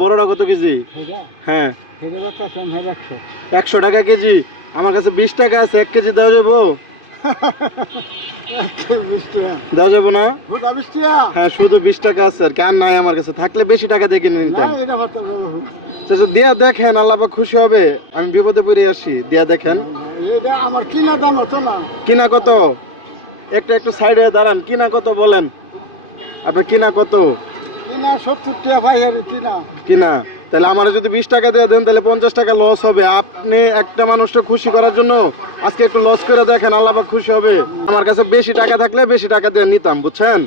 বড়টা কত কেজি? হ্যাঁ 100 টাকা কেজি। আমার কাছে 20 টাকা আছে, 1 কেজি দেওয়া যাবো? দেওয়া যাবো না? হ্যাঁ শুধু 20 টাকা আছে আর কি, আর নাই আমার কাছে, থাকলে বেশি টাকা দিয়ে কিনে নিতাম। দিয়া দেখেন, আল্লাহ পাক খুশি হবে। আমি বিপদে পড়ে আসি, দিয়া দেখেন। আমার কিনা দাম হতো না। কিনা কত? একটু সাইডে দাঁড়ান, কিনা কত বলেন? আপনার কিনা কত? কিনা 70 টাকা পাইকারি কিনা। কিনা? তাহলে আমার যদি 20 টাকা দিয়ে দেন তাহলে 50 টাকা লস হবে। আপনি একটা মানুষকে খুশি করার জন্য আজকে একটু লস করে দেখেন, আল্লাহ পাক খুশি হবে। আমার কাছে বেশি টাকা থাকলে বেশি টাকা দিয়ে নিতাম, বুঝছেন?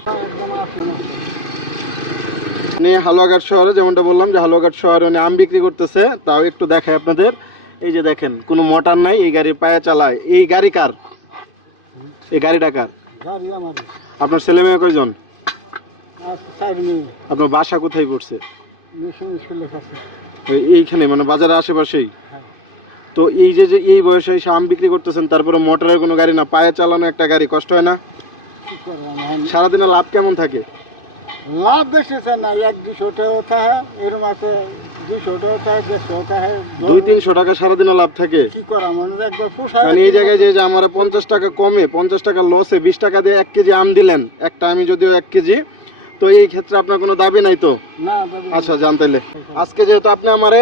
উনি হালুয়াঘাট শহরে, যেমনটা বললাম যে হালুয়াঘাট শহরে উনি আম বিক্রি করতেছে। তাও একটু দেখাই আপনাদের। এই যে দেখেন, কোনো মোটর নাই, এই গাড়ি পায়ে চালায়। এই গাড়ি কার? এই গাড়িটা কার? আপনার ছেলে মেয়ে কয়জন? আপনার বাসা কোথায় পড়ছে? এইখানে, মানে বাজারের আশেপাশেই? তো এই যে যে এই বয়সে এসে আম বিক্রি করতেছেন, তারপরে মোটরের কোনো গাড়ি না, পায়ে চালানো একটা গাড়ি, কষ্ট হয় না? সারাদিনে লাভ কেমন থাকে? লাভ বেশি না, 1-200 টাকা থাকে, এরকম আছে 200 টাকা থাকে, 150 টাকা, 200-300 টাকা সারাদিনে লাভ থাকে। কি করা মানে একবার পোষায়। মানে এই জায়গায় যে আমার 50 টাকা কমে, 50 টাকা লসে 20 টাকা দিয়ে 1 কেজি আম দিলেন, একটা আমি যদিও 1 কেজি, তো এই ক্ষেত্রে আপনার কোনো দাবি নাই তো? না। আচ্ছা জানতাইলে আজকে যেহেতু আপনি আমারে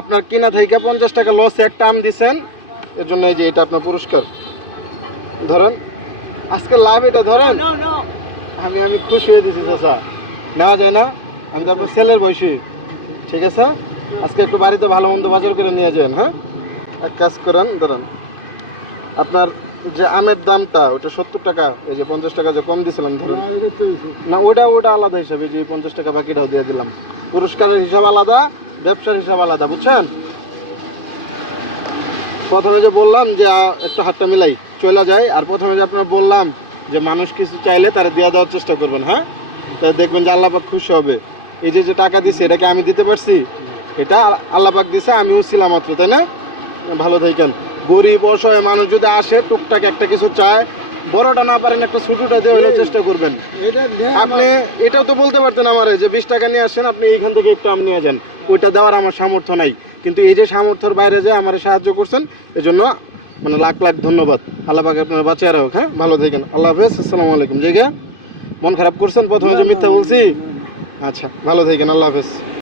আপনার কিনা থেকে 50 টাকা লসে একটা আম দিছেন, এর জন্য এই যে এটা আপনার পুরস্কার। ধরেন আজকে লাভ, এটা ধরেন। আমি খুশি হয়ে দিছি চাচা, নেওয়া যায় না? আমি তো আপনার ছেলের বয়সী, ঠিক আছে? আজকে একটু বাড়িতে ভালো মন্দ বাজার করে নিয়ে যান। হ্যাঁ, এক কাজ করেন, ধরেন আপনার যে আমের দামটা ওটা 70 টাকা, এই যে 50 টাকা যে কম দিয়েছিলাম ধরেন, না ওটা আলাদা হিসাবে, যে 50 টাকা বাকিটাও দিয়ে দিলাম। পুরস্কারের হিসাব আলাদা, ব্যবসার হিসাব আলাদা, বুঝছেন? প্রথমে যে বললাম যে একটু হাতটা মিলাই চলে যায়, আর প্রথমে যে আপনার বললাম যে মানুষ কিছু চাইলে তারা দিয়ে দেওয়ার চেষ্টা করবেন। হ্যাঁ, তাহলে দেখবেন যে আল্লাহ পাক খুশি হবে। এই যে যে টাকা দিছে, এটা কি আমি দিতে পারছি? এটা আল্লাহ পাক দিছে, আমিও ছিলাম মাত্র, তাই না? ভালো থাকেন। গরিব অসহায় মানুষ যদি আসে, টুকটাক একটা কিছু চায়, বড়টা না পারেন একটা ছোটটা দিয়ে হলেও চেষ্টা করবেন। আপনি এটাও তো বলতে পারতেন আমারে যে 20 টাকা নিয়ে আসেন, আপনি এইখান থেকে একটু আম নিয়ে যান, ওইটা দেওয়ার আমার সামর্থ্য নাই। কিন্তু এই যে সামর্থ্যের বাইরে যে আমার সাহায্য করছেন, এজন্য মানে লাখ লাখ ধন্যবাদ। আল্লাহ পাক আপনার বাঁচিয়ে রাখুক। হ্যাঁ, ভালো থাকেন। আল্লাহ হাফেজ, আসসালামু আলাইকুম। জায়গা মন খারাপ করছেন প্রথমে যে মিথ্যা বলছি? আচ্ছা, ভালো থাকেন, আল্লাহ হাফেজ।